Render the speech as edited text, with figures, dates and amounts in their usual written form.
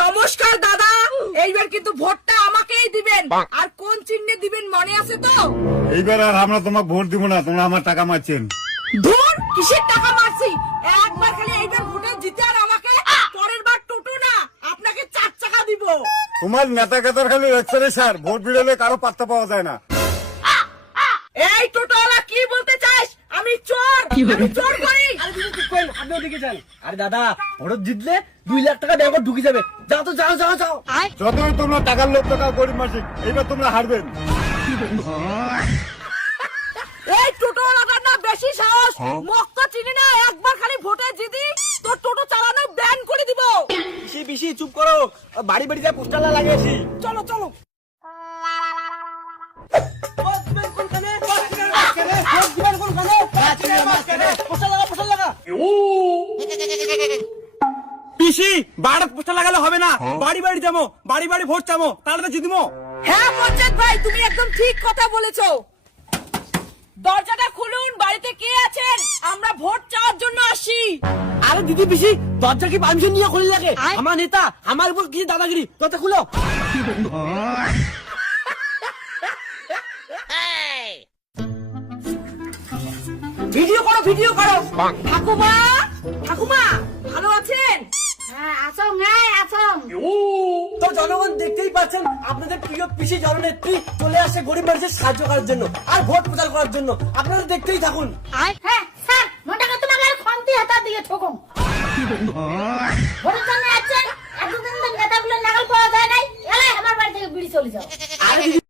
নমস্কার দাদা, এইবার কিন্তু ভোটটা আমাকেই দিবেন। আর কোন চিহ্নে দিবেন মনে আছে তো? এইবার আর আমরা তোমাকে ভোট দিব না, তোমরা আমার টাকা মারছেন। ধুর, কিসের টাকা মারছি? একবার খালি এইবার ভোটে জিতে আর আমাকে, পরের বার টোটো না আপনাকে 4 টাকা দিব। তোমার নেতা কেতার খালি লেকচারে স্যার, ভোট বিড়ালে কারো পাত্তা পাওয়া যায় না। এই টোটোওয়ালা কি বলতে চাস? আমি চোর, আমি চোর করি। আপনি ওদিকে যান। আরে দাদা, ভোট জিতলে 2 লাখ টাকা ব্যাংকে ঢুকে যাবে। যাও তো, যাও যাও যাও। যতই তোমরা টাকার লোভ টাকা গরিব মাসিক, এইবার তোমরা হারবেন। এই টোটোওয়ালাটার না বেশি সাহস, মক্কা চিনি না, একবার খালি ভোটে জিতি তোর টোটো চালানো ব্যান করে দিব। বেশি বেশি চুপ করো, বাড়ি বাড়ি যা পোস্টার লাগিয়েছি। চলো চলো। পিসি, বাড়িতে পোস্টার লাগালে হবে না, বাড়ি বাড়ি যাবো, বাড়ি বাড়ি ভোট চাবো, তাহলে জিতবো। হ্যাঁ পঞ্চায়েত ভাই, তুমি একদম ঠিক কথা বলেছো। দরজাটা খুলুন, বাড়িতে কে আছেন? আমরা ভোট চাওয়ার জন্য আসি। আরে দিদি পিসি, দরজা কি পারমিশন নিয়ে খুলে লাগে? আমার নেতা আমার উপর কি দাদাগিরি, দরজা খুলো। ভিডিও করো, ভিডিও করো। ঠাকুমা, ঠাকুমা ভালো আছেন? তো জনগণ দেখতেই পাচ্ছেন, আপনাদের প্রিয় পিসি জননেত্রী চলে আসে গরিব মানুষের সাহায্য করার জন্য আর ভোট প্রচার করার জন্য। আপনারা দেখতেই থাকুন। হ্যাঁ স্যার, মোটাকে তোমাকে আর খন্তি হাতা দিয়ে ঠকুম। ভোটের জন্য আছেন, এতদিন নেতাগুলো নাগাল পাওয়া যায় নাই, এলাই আমার বাড়ি থেকে বিড়ি চলে যাও। আরে